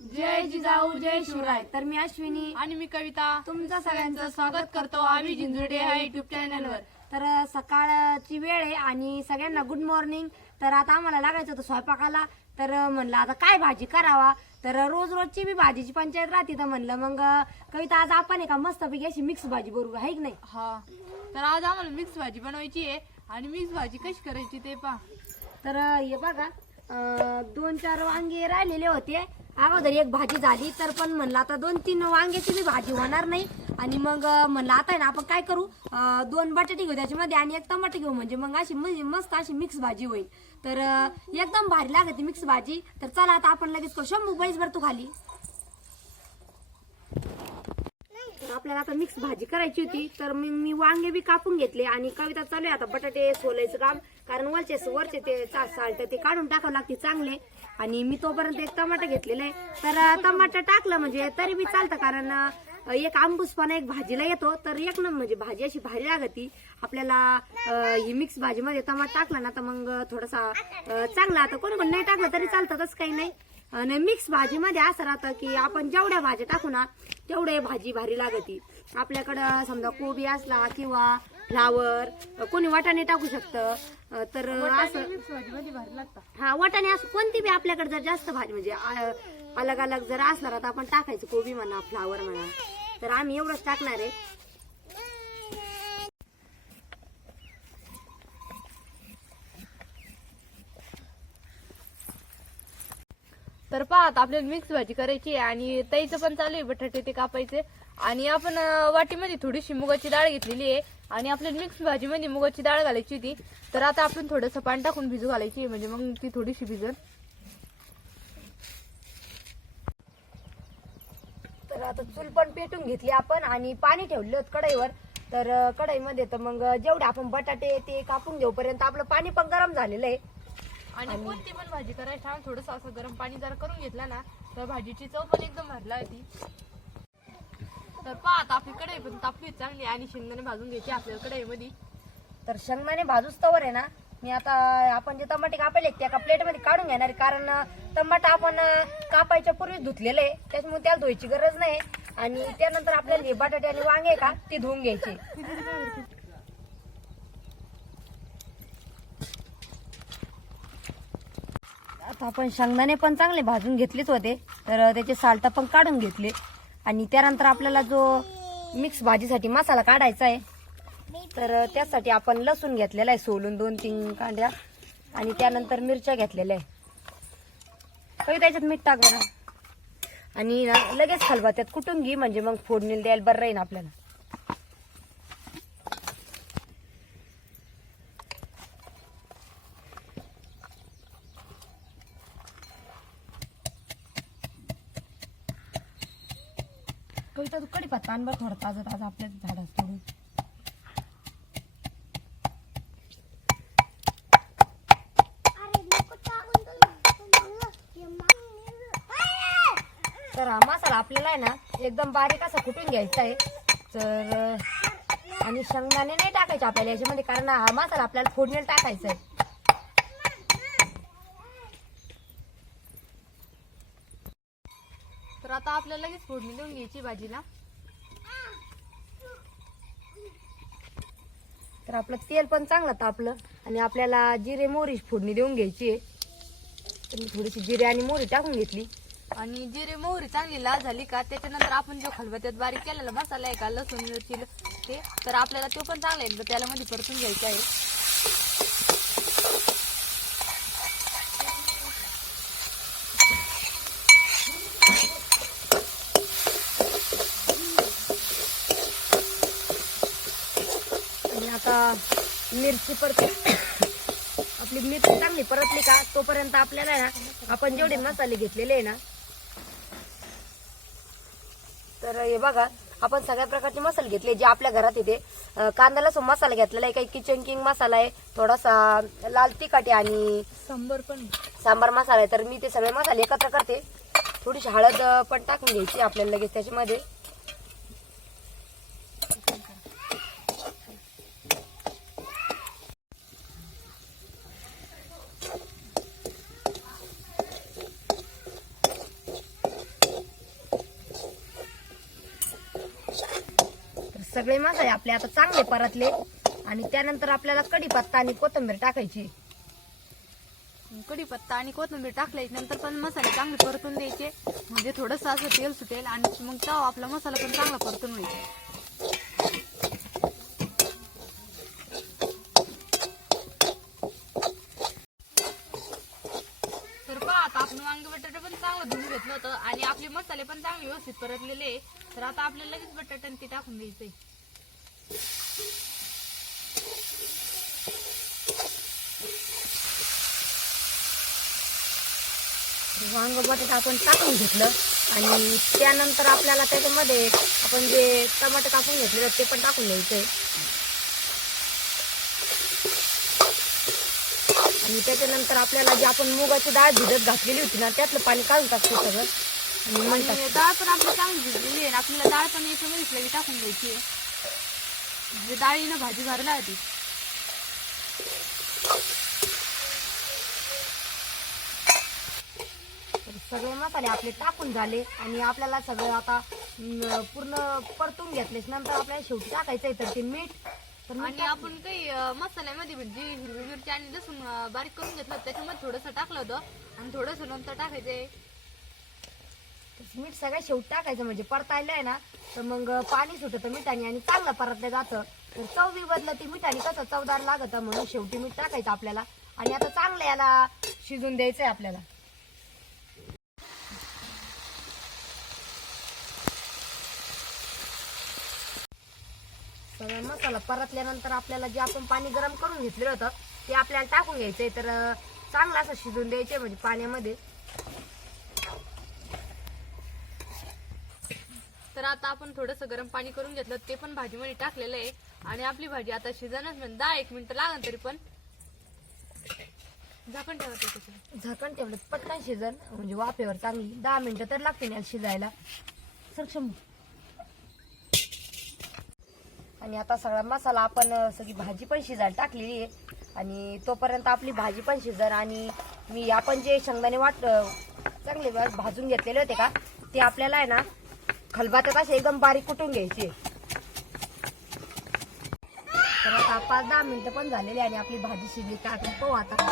जय जिजाऊ जय शिवराय. तर मी अश्विनी आणि मी कविता. तुमचं सगळ्यांचं स्वागत करतो आम्ही जिंजुडे या युट्यूब चॅनलवर तर सकाळची वेळ आहे आणि सगळ्यांना गुड मॉर्निंग तर आता आम्हाला लागायचं होतं स्वयंपाकाला. तर म्हणलं आता काय भाजी करावा? तर रोज रोजची बी भाजीची पंचायत राहते तर म्हणलं मग कविता आज आपण आहे का मस्तपैकी अशी मिक्स भाजी बरोबर आहे की नाही? हा. तर आज आम्हाला मिक्स भाजी बनवायची आहे. आणि मिक्स भाजी कशी करायची ते पहा. तर हे बघा अ, दोन चार वांगे राहिलेले होते. अगोदर एक भाजी झाली तर पण म्हणलं आता दोन तीन वांग्याची बी भाजी होणार नाही. आणि मग म्हणलं आता आहे ना आपण काय करू? दोन बटाटे घेऊ त्याच्यामध्ये आणि एक टमाटे घेऊ. म्हणजे मग अशी म्हणजे मस्त अशी मिक्स भाजी होईल. तर एकदम भारी लागते मिक्स भाजी. तर चला आता आपण लगेच करू. शंभू बैस भर तू खाली. तर आपल्याला आता मिक्स भाजी करायची होती. तर मी मी वांगे बी कापून घेतले आणि कविता चालू आहे आता. बटाटे सोलायचं काम. कारण वरचे वरचे ते चा- साल्ट ते काढून टाकावं लागते चांगले. आणि मी तोपर्यंत एक टमाटर घेतलेलं आहे. तर टमाटा टाकलं म्हणजे तरी बी चालतं कारण एक आंबूसपणा एक भाजीला येतो. तर एक ना म्हणजे भाजी अशी भारी लागती. आपल्याला ही मिक्स भाजीमध्ये टमाटा टाकला ना तर मग थोडासा चांगला आता कोणी कोणी नाही टाकलं तरी चालतं तसं काही नाही. आणि मिक्स भाजीमध्ये असं राहतं की आपण जेवढ्या भाज्या टाकू ना तेवढे भाजी भारी लागती. आपल्याकडं समजा कोबी असला किंवा फ्लावर कोणी वाटाणे टाकू शकतं. तर असं हा वाटाणे असं कोणती बी आपल्याकडे जर जास्त भाजी म्हणजे अलग अलग जर असला तर आपण टाकायचं कोबी म्हणा फ्लावर म्हणा. तर आम्ही एवढंच टाकणार आहे. तर पहा आता आपल्याला मिक्स भाजी करायची आहे आणि ताईचं पण चालू आहे बटाटे ते कापायचे. आणि आपण वाटीमध्ये थोडीशी मुगाची डाळ घेतलेली आहे. आणि आपल्याला मिक्स भाजीमध्ये मुगाची डाळ घालायची होती. तर आता आपण थोडंसं पाणी टाकून भिजू घालायची. म्हणजे मग ती थोडीशी भिजल. तर आता चूल पण पेटून घेतली आपण आणि पाणी ठेवले होत कढईवर. तर कढईमध्ये तर मग जेवढे आपण बटाटे ते कापून घेऊपर्यंत आपलं पाणी पण गरम झालेलं आहे. आणि कोणती पण भाजी करायची छान थोडस असं गरम पाणी जर करून घेतलं ना तर भाजीची चव पण एकदम भरला होती. तर पहा आपली कढई पण तापली चांगली. आणि शेंगदाणे भाजून घ्यायची आपल्याला कढईमध्ये. तर शेंगदाणे भाजूच तवर आहे ना मी आता आपण जे टमाटे कापले ते एका प्लेटमध्ये काढून घेणार आहे. कारण टमाटा आपण कापायच्या पूर्वी धुतलेलं आहे. त्याच्यामुळे त्याला धुवायची गरज नाही. आणि त्यानंतर आपल्याला हे बटाटे आणि वांगे आहे का ते धुवून घ्यायचे. आता आपण शेंगदाणे पण चांगले भाजून घेतलेच होते. तर त्याचे साल्ट पण काढून घेतले. आणि त्यानंतर आपल्याला जो मिक्स भाजीसाठी मसाला काढायचा आहे तर त्यासाठी आपण लसूण घेतलेला आहे सोलून दोन तीन कांड्या आणि त्यानंतर मिरच्या घेतलेल्या आहे. कधी त्याच्यात मीठ टाक आणि लगेच खलबत्त्यात कुटून घे म्हणजे मग फोडणी द्यायला बरं राहील आपल्याला कविता तू कडीपत्ता आण बरं आपल्याच झाडात सोडून. तर हा मसाला आपल्याला आहे ना एकदम बारीक असा कुटून घ्यायचा आहे तर आणि शेंगदाणे नाही टाकायचे आपल्याला याच्यामध्ये कारण हा मसाला आपल्याला फोडणीला टाकायचा आहे. तर आता आपल्याला लगेच फोडणी देऊन घ्यायची भाजीला. तर आपलं तेल पण चांगलं तापलं आणि आपल्याला जिरे मोहरी फोडणी देऊन घ्यायची आहे. तर मी थोडीशी जिरे आणि मोहरी टाकून घेतली. आणि जिरे मोहरी चांगली लाल झाली का त्याच्यानंतर आपण जो खलबत्यात बारीक केलेला मसाला आहे का लसूण मिरची ते तर आपल्याला तो पण चांगला एकदा त्याला मध्ये परतून घ्यायचा आहे आणि आता मिरची परत आपली मिरची चांगली परतली का तोपर्यंत आपल्याला ना आपण जेवढे मसाले घेतलेले आहे ना तर हे बघा आपण सगळ्या प्रकारचे मसाले घेतले. जे आपल्या घरात येते कांदा लसूण मसाला घेतलेला आहे काही किचन किंग मसाला आहे थोडासा लाल तिखट आहे आणि शंभर पण. सांबार मसाला आहे. तर मी ते सगळे मसाले एकत्र करते. थोडीशी हळद पण टाकून घ्यायची आपल्याला लगेच त्याच्यामध्ये. सगळे मसाले आपले आता चांगले परतले. आणि त्यानंतर आपल्याला कढीपत्ता आणि कोथिंबीर टाकायची. कढीपत्ता आणि कोथिंबीर टाकल्याच्या नंतर पण मसाले चांगले परतून द्यायचे. म्हणजे थोडंसं असं तेल सुटेल आणि मग तेव्हा आपला मसाला पण चांगला परतून होईल. तर पहा आता आपण वांगे बटाटे पण चांगलं धुवून घेतलं होतं आणि आपले मसाले पण चांगले व्यवस्थित परतलेले. आहे. तर आता आपल्याला लगेच बटाटे ते टाकून द्यायचंय. वांग बटाटा आपण टाकून घेतलं आणि त्यानंतर आपल्याला त्याच्यामध्ये आपण जे टमाटे कापून घेतले ते पण टाकून द्यायचंय. आणि त्याच्यानंतर आपल्याला जे आपण मुगाची डाळ भिजत घातलेली होती ना त्यातलं पाणी काढून टाकतो सगळं. आणि म्हणतात डाळ पण आपली चांगली भिजलेली आहे. आपल्याला डाळ पण याच्यामध्येच लगे टाकून द्यायची आहे. म्हणजे डाळीनं भाजी भरला तर सगळे मसाले आपले टाकून झाले आणि आपल्याला सगळं आता पूर्ण परतून घेतलेच नंतर आपल्याला शेवटी टाकायचंय तर ते मीठ तर मीठ आणि आपण काही अं, मसाल्यामध्ये म्हणजे हिरवी मिरची आणि लसूण अं, बारीक करून घेतलं होतं, त्याच्यामध्ये थोडंसं टाकलं होतं. आणि थोडंसं नंतर टाकायचंय मीठ सगळ्या शेवट टाकायचं म्हणजे परतायला आहे ना तर मग पाणी सुटतं मिठाने आणि चांगलं परतलं जातं. तर चव बी बदलती मिठाने कसं चवदार लागत म्हणून शेवटी मीठ टाकायचं आपल्याला. आणि आता चांगलं याला शिजून द्यायचंय आपल्याला. सगळा मसाला परतल्यानंतर आपल्याला जे आपण पाणी गरम करून घेतलेलं होतं ते आपल्याला टाकून घ्यायचंय. तर चांगलं असं शिजून द्यायचंय म्हणजे पाण्यामध्ये. तर आता आपण थोडंसं गरम पाणी करून घेतलं. ते पण भाजीमध्ये टाकलेलं आहे. आणि आपली भाजी आता शिजणच म्हणजे दहा एक मिनिटं लागन तरी पण. झाकण ठेवायचं झाकण ठेवलं पटकन शिजन. म्हणजे वाफेवर चांगली. दहा मिनिटं तर लागते याला शिजायला. सक्षम आणि आता सगळा मसाला आपण सगळी भाजी पण शिजायला टाकलेली आहे. आणि तोपर्यंत आपली भाजी पण शिजर आणि मी आपण जे शेंगदाणे वाट चांगले भाजून घेतलेले होते का ते आपल्याला आहे ना खलबात्यात असे एकदम बारीक कुटून घ्यायचे. तर आता पाच दहा मिनिटं पण झालेली आणि आपली भाजी शिजली टाकली पाहू आता.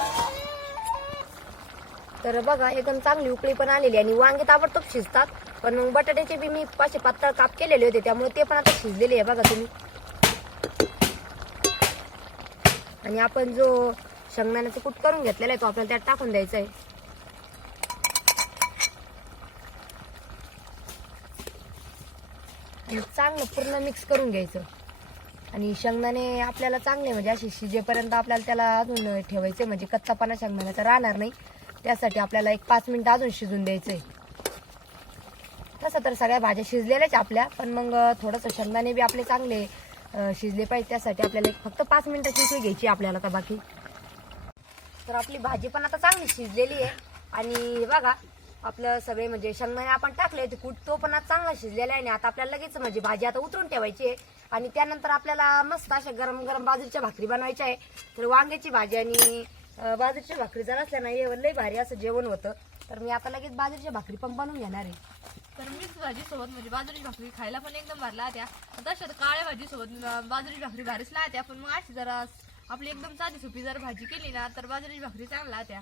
तर बघा एकदम चांगली उकळी पण आलेली आणि वांगे ताबडतोब शिजतात. पण मग बटाट्याचे बी मी पाचशे पातळ काप केलेले होते त्यामुळे ते पण आता शिजलेले आहे बघा तुम्ही. आणि आपण जो शेंगदाण्याचा कूट करून घेतलेला आहे तो आपल्याला त्यात टाकून द्यायचा आहे. आणि चांगलं पूर्ण मिक्स करून घ्यायचं. आणि शेंगदाणे आपल्याला चांगले म्हणजे असे शिजेपर्यंत आपल्याला त्याला अजून ठेवायचे म्हणजे कच्चापणा शेंगदाण्याचा राहणार नाही. त्यासाठी आपल्याला एक पाच मिनिटं अजून शिजून द्यायचंय तसं तर सगळ्या भाज्या शिजलेल्याच आपल्या पण मग थोडंसं शेंगदाणे बी आपले चांगले शिजले पाहिजे. त्यासाठी आपल्याला एक फक्त पाच मिनिटं शिजू घ्यायची आपल्याला का बाकी. तर आपली भाजी पण आता चांगली शिजलेली आहे. आणि बघा आपलं सगळे म्हणजे शेंगदाणे आपण टाकले ते कूट तो पण आता चांगला शिजलेला आहे आणि आता आपल्याला लगेच म्हणजे भाजी आता उतरून ठेवायची आहे. आणि त्यानंतर आपल्याला मस्त अशा गरम गरम बाजरीच्या भाकरी बनवायच्या आहे. तर वांग्याची भाजी आणि अं, भाकरी जर असल्या ना हे लई भारी असं जेवण होतं. तर मी आता लगेच बाजरीच्या भाकरी पण बनवून घेणार आहे. तर मिक्स भाजीसोबत म्हणजे बाजरीची भाकरी खायला पण एकदम भरला त्या तशा काळ्या भाजीसोबत बाजरीची भाकरी भारीच लाहत्या पण मग अशी जरा आपली एकदम साधी सुपी जर भाजी केली ना तर बाजरीची भाकरी चांगला त्या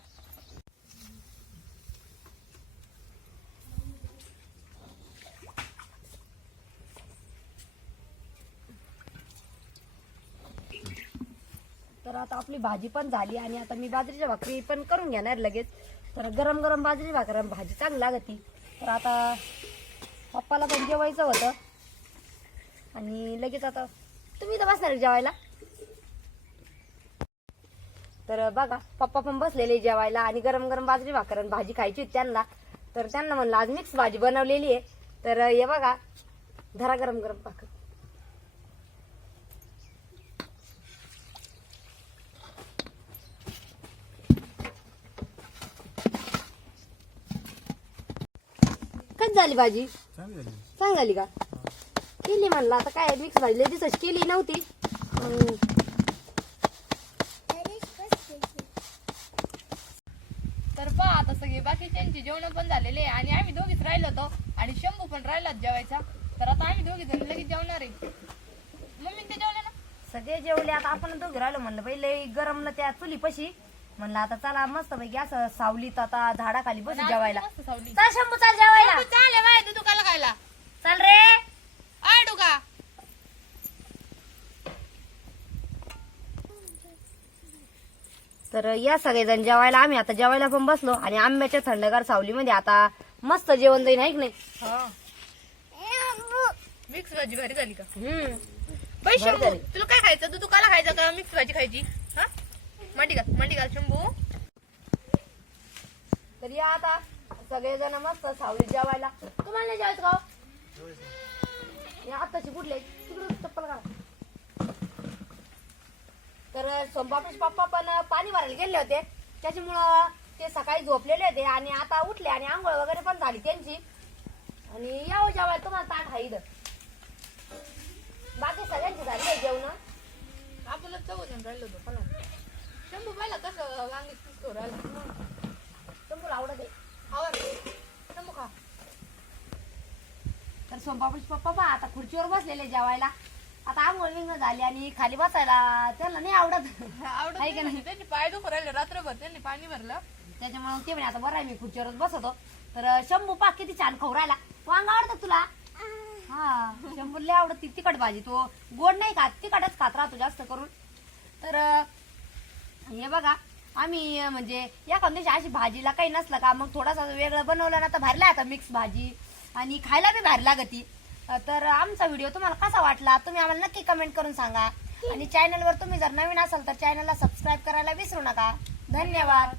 आता आपली भाजी पण झाली आणि आता मी बाजरीच्या भाकरी पण करून घेणार लगेच. तर गरम गरम बाजरी भाकर भाजी चांगली लागती. तर आता पप्पाला पण जेवायचं होतं. आणि लगेच आता तुम्ही तर बसणार जेवायला. तर बघा पप्पा पण बसलेले जेवायला आणि गरम गरम बाजरी भाकर आणि भाजी खायची होती त्यांना. तर त्यांना म्हणलं आज मिक्स भाजी बनवलेली आहे. तर हे बघा धरा गरम गरम भाकर. झाली भाजी? चांगली झाली. का? केली म्हणलं आता काय मिक्स भाजी? लय दिवसाची केली नव्हती. मग तर पहा आता सगळे बाकीच्यांची जेवण पण झालेले आहे आणि आम्ही दोघीच राहिलो होतो आणि शंभू पण राहिलाच जेवायचा. तर आता आम्ही दोघी जण लगेच जेवणार आहे. मम्मी ते जेवले ना? सगळे जेवले आता आपण दोघे राहिलो म्हणलं पहिले गरमला त्या चुली पशी म्हणलं आता चला मस्त पैकी असं सावलीत आता झाडाखाली बसू जेवायला. मस्त सावली. चल शंभू चाल जेवायला. तू दुकाला खायला. चल रे. आय डुका तर या सगळेजण जेवायला. आम्ही आता जेवायला पण बसलो आणि आंब्याच्या थंडगार सावलीमध्ये आता मस्त जेवण जाईल आहे की नाही? हा. मिक्स भाजी भारी झाली का? हम्म. बरं झाली. तुला काय खायचं? तू दुकाला खायचं का? मिक्स भाजी खायची? हा? मांडी घाल मांडी घाल शंभू. तर या आता सगळेजण मस्त सावली जेवायला. तुम्हाला नाही जेवायचं का हो? या आताची कुठले तिकडून चप्पल घाला. तर सोमबापेश पप्पा पण पाणी भरायला गेले होते. त्याच्यामुळं ते सकाळी झोपलेले होते आणि आता उठले आणि आंघोळ वगैरे पण झाली त्यांची. आणि यावं जेवायला तुम्हाला ताट आहे इथं. बाकी सगळ्यांची झाली आहे जेवण? आपल्याला चौघ जण राहिलो होतो. शंभू पाहिला कसं वांगी पिसतो राहिला. तुम्हाला आवडत आहे. आवर. शंभू खा. तर सोमबापूस पप्पा पहा आता खुर्चीवर बसलेले जेवायला. आता आंघोळ विंघोळ झाली आणि खाली बसायला त्यांना नाही आवडत. आवडत आहे का नाही. त्यांनी पाय दुखू राहिले रात्रभर त्यांनी पाणी भरलं. त्याच्यामुळे ते म्हणे आता बरं आहे मी खुर्चीवरच बसतो. तर शंभू पा किती छान खाऊ राहिला. वांग आवडतं तुला? हा शंभू लय आवडत ती तिखट भाजी. तो गोड नाही खात तिखटच खात राहतो जास्त करून. तर हे बघा आम्ही म्हणजे एखाद्या दिवशी अशी भाजीला काही नसलं का मग थोडासा वेगळं बनवलं ना तर भरला आता मिक्स भाजी. आणि खायला बी भारी लागती. तर आमचा व्हिडिओ तुम्हाला कसा वाटला तुम्ही आम्हाला नक्की कमेंट करून सांगा. आणि चॅनलवर तुम्ही जर नवीन असाल तर चॅनलला सबस्क्राईब करायला विसरू नका. धन्यवाद.